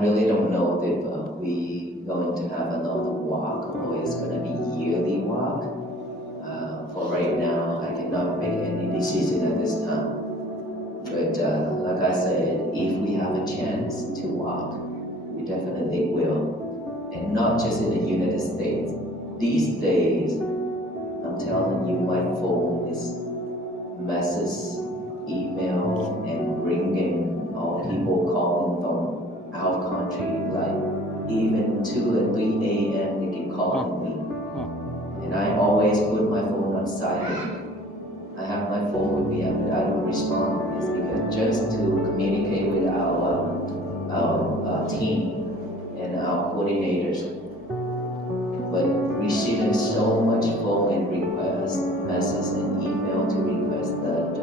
really don't know if we going to have another walk or it's going to be yearly walk. For right now, I cannot make any decision at this time. But like I said, if we have a chance to walk, we definitely will. And not just in the United States. These days, I'm telling you, my phone is messages, email, and ringing, or people calling from out of country, like even 2 or 3 a.m. they keep calling me. And I always put my phone on silent. I have my phone with me, but I don't respond. It's because just to communicate with our team and our coordinators. But receiving so much phone and requests, messages and email to request that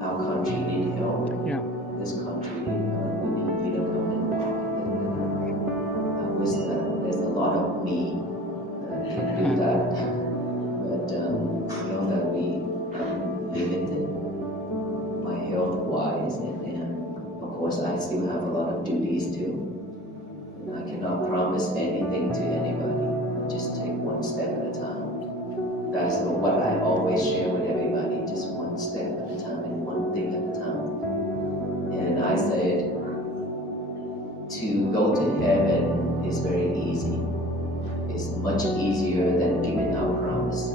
our country need help. Yeah. This country need help. We need you to come and walk. I wish that there's a lot of me that can do that. But know that we are limited my health wise, and then of course I still have a lot of duties too. I cannot promise anything to anybody. I just take one step at a time. That's what I always share with everybody, just one step at a time and one thing at a time. And I said, to go to heaven is very easy. It's much easier than giving our promise.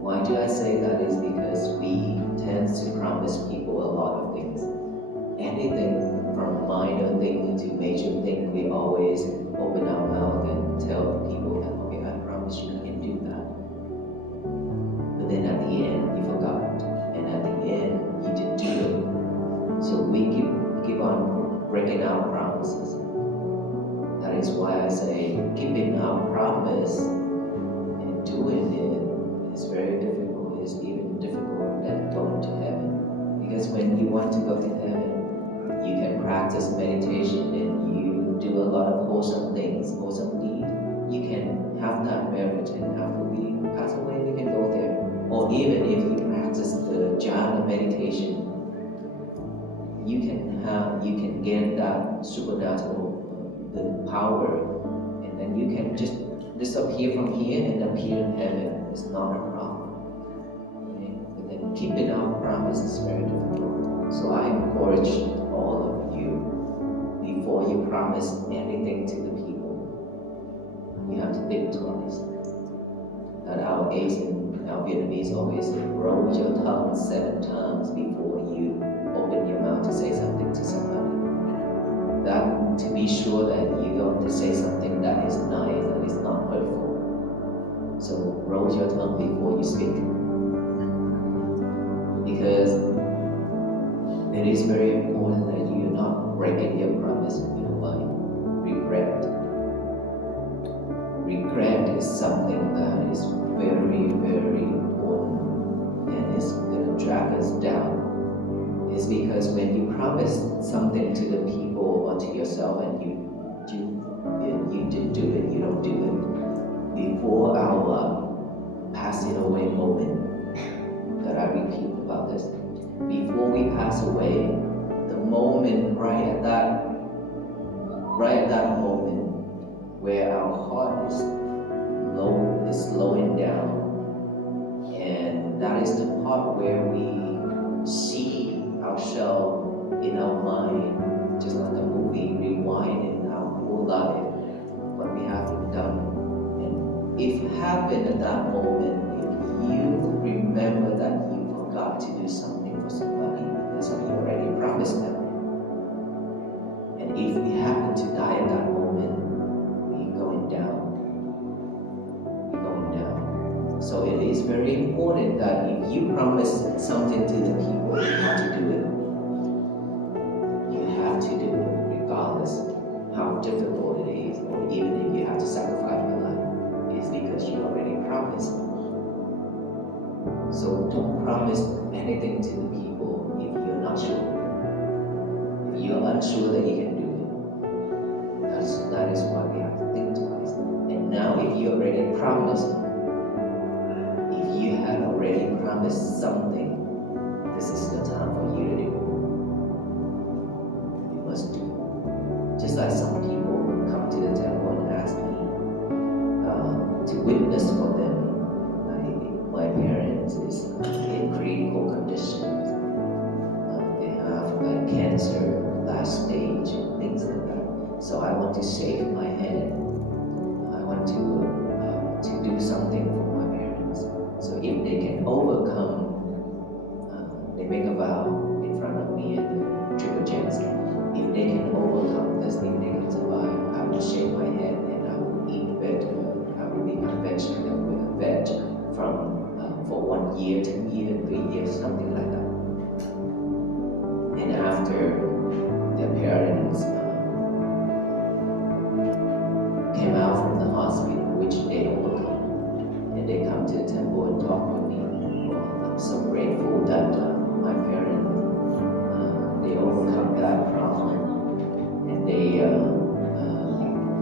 Why do I say that? Is because we tend to promise people a lot of things. Anything from minor thing to major thing, we always open our mouth and tell people that, okay, I promise you I can do that. But then at the end, you forgot. And at the end, you didn't do it. So we keep on breaking our promises. That is why I say keeping our promise and doing it is very difficult. It's even difficult than going to heaven. Because when you want to go to heaven, you can practice meditation and you do a lot of wholesome things, wholesome deeds. You can have that merit, and after we pass away, we can go there. Or even if you practice the jhana meditation, you can gain that supernatural the power, and then you can just disappear from here and appear in heaven. It's not a problem. Okay? But then keeping our promise is very difficult. So I encourage all of you, before you promise anything to the people, you have to think twice. That our Asian, our Vietnamese always say, roll your tongue 7 times before you open your mouth to say something to somebody. That to be sure that you're going to say something that is nice, that is not hurtful. So roll your tongue before you speak. Because it is very important that you're not breaking your promise. You know why? Regret. Regret is something that is very, very important, and it's going to drag us down. It's because when you promise something to the people or to yourself and you didn't do it, you don't do it, before our passing away moment, that I repeat about this, before we pass away, the moment right at that moment where our heart is slowing down, and that is the part where we see ourselves in our mind, just like a movie, rewinding our whole life, what we have done. And if it happened at that moment, if you remember that you forgot to do something for somebody because you already promised them, and if we happen to die at that moment, we're going down. So it is very important that if you promise something to the people, you have to do it. You have to do it regardless how difficult it is, or even if you have to sacrifice your life. It's because you already promised. So don't promise anything to the people if you're not sure. If you're unsure that you can do it, that is why we have to think twice. And now if you already promised, if you have already promised something, this is the time for you to do it. You must do. Just like some people come to the temple and ask me to witness for them. My parents is in critical conditions. They have like cancer, last stage, things like that. So I want to save my head. I want to do something for my parents. So if they can overcome, they make a vow in front of me and the triple chants. If they can overcome this, if they can survive, I will shave my head and I will eat veg. I will become vegetarian, veg from for 1 year, 2 years, 3 years, something like that. And after their parents came out from the hospital, which they overcome, and they come to the temple and talk with me. Well, I'm so grateful that my parents they overcome that problem, and they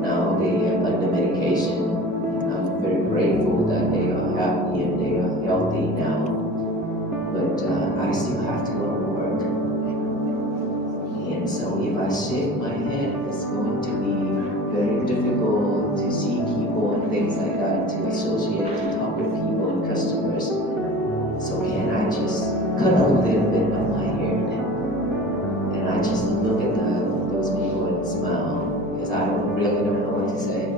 now they are under medication. And I'm very grateful that they are happy and they are healthy now. But I still have to go to work, and so if I shave my head, it's going to be very difficult to see people and things like that, to associate, to talk with people and customers. So can I just cut a little bit of my hair and I just look at those people and smile, because I really don't know what to say.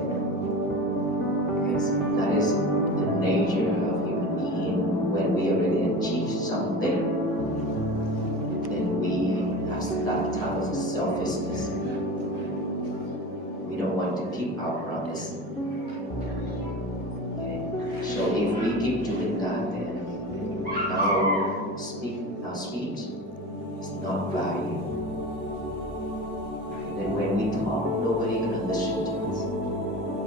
Because that is the nature of human being. When we already achieve something, then we have that type of selfishness. We don't want to keep our promise. Okay? So if we keep doing that, then our speech is not valued. And then when we talk, nobody gonna listen to us,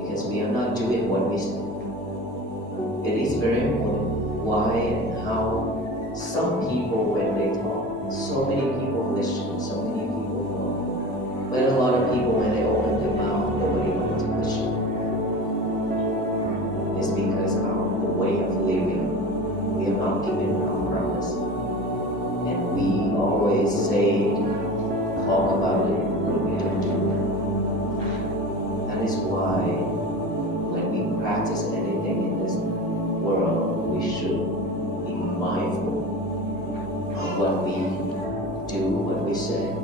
because we are not doing what we say. It is very important why and how some people, when they talk, so many people listen, so many people follow. But a lot of people, when they open their mouth, nobody wants to listen. It's because of the way of living. We are not keeping our promise. And we always say, talk about it, but we don't do it. That is why when we practice anything in this world, we should be mindful of what we do, what we say.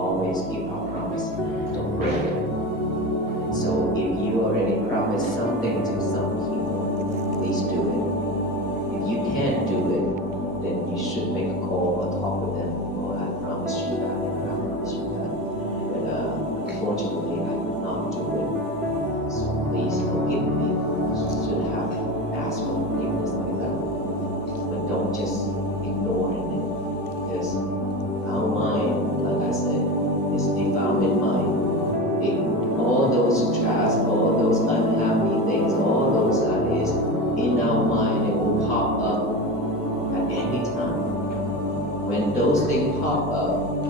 Always keep our promise. Don't break it. And so if you already promised something to some people, please do it. If you can't do it, then you should make a call or talk with them. Oh, I promise you that, and I promise you that. But unfortunately, I could not do it. So please forgive me. You should have asked for forgiveness like that. But don't just ignore it, because our mind, like I said, is defilement mind. All those traps, all those unhappy things, all those that is in our mind, it will pop up at any time. When those things pop up,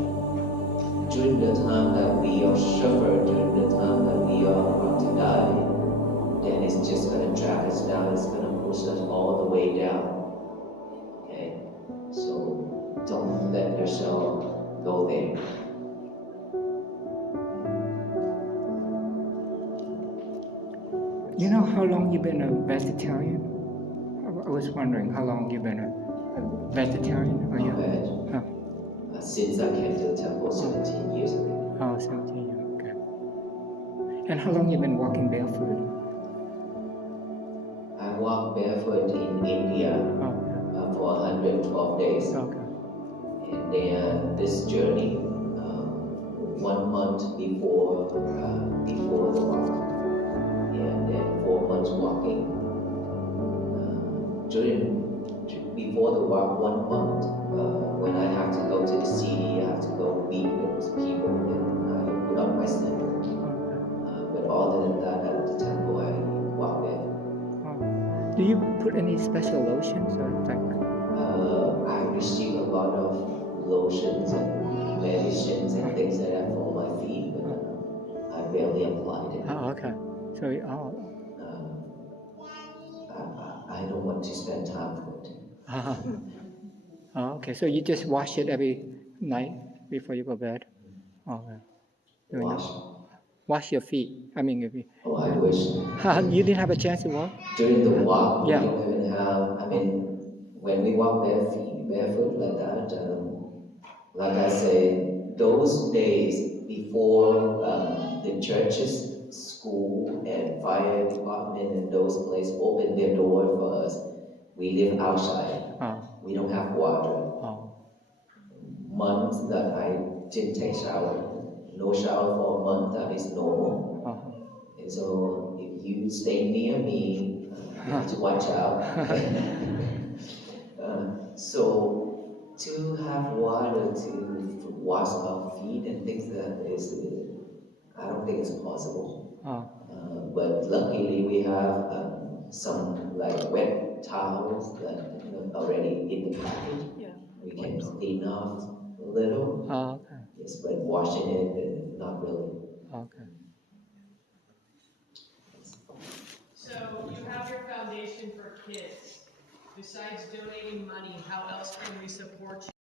during the time that we are suffering, during the time that we are about to die, then it's just going to drag us down, it's going to push us all the way down. Okay? So don't let yourself go there. You know how long you've been a vegetarian? I was wondering how long you've been a vegetarian. Are you? Since I came to the temple 17 years ago. Oh, 17 years, okay. And how long you've been walking barefoot? I walked barefoot in India for 112 days. Okay. And then this journey, 1 month before the walk, and then 4 months walking. Before the walk, 1 month, when I have to go to the city, I have to go meet with people, and I put up my standard. But other than that, at the temple, I walk barefoot. Do you put any special lotions or like? I receive a lot of lotions and medicines and things like that for my feet, but I barely applied it. Oh, okay. So, I don't want to spend time for it. Oh, okay. So you just wash it every night before you go to bed? Okay. You know, wash. wash your feet. I mean, if you, Oh, I yeah. wish. You didn't have a chance to walk. During the walk, we Yeah. don't even have. I Oh. mean, when we walk barefoot like that, like I say, those days before the churches, school, and fire department and those places open their door for us, we live outside. Oh. We don't have water. Oh. Months that I didn't take shower, no shower for a month. That is normal. Uh-huh. And so, if you stay near me, you need to watch out. uh, so to have water to wash our feet and things that is I don't think it's possible. Oh. But luckily we have some like wet towels that already in the package. Yeah. We can clean off a little. Oh, okay. Yes, but washing it, not really. Okay. Yes. So you have your foundation for kids. Besides donating money, how else can we support you?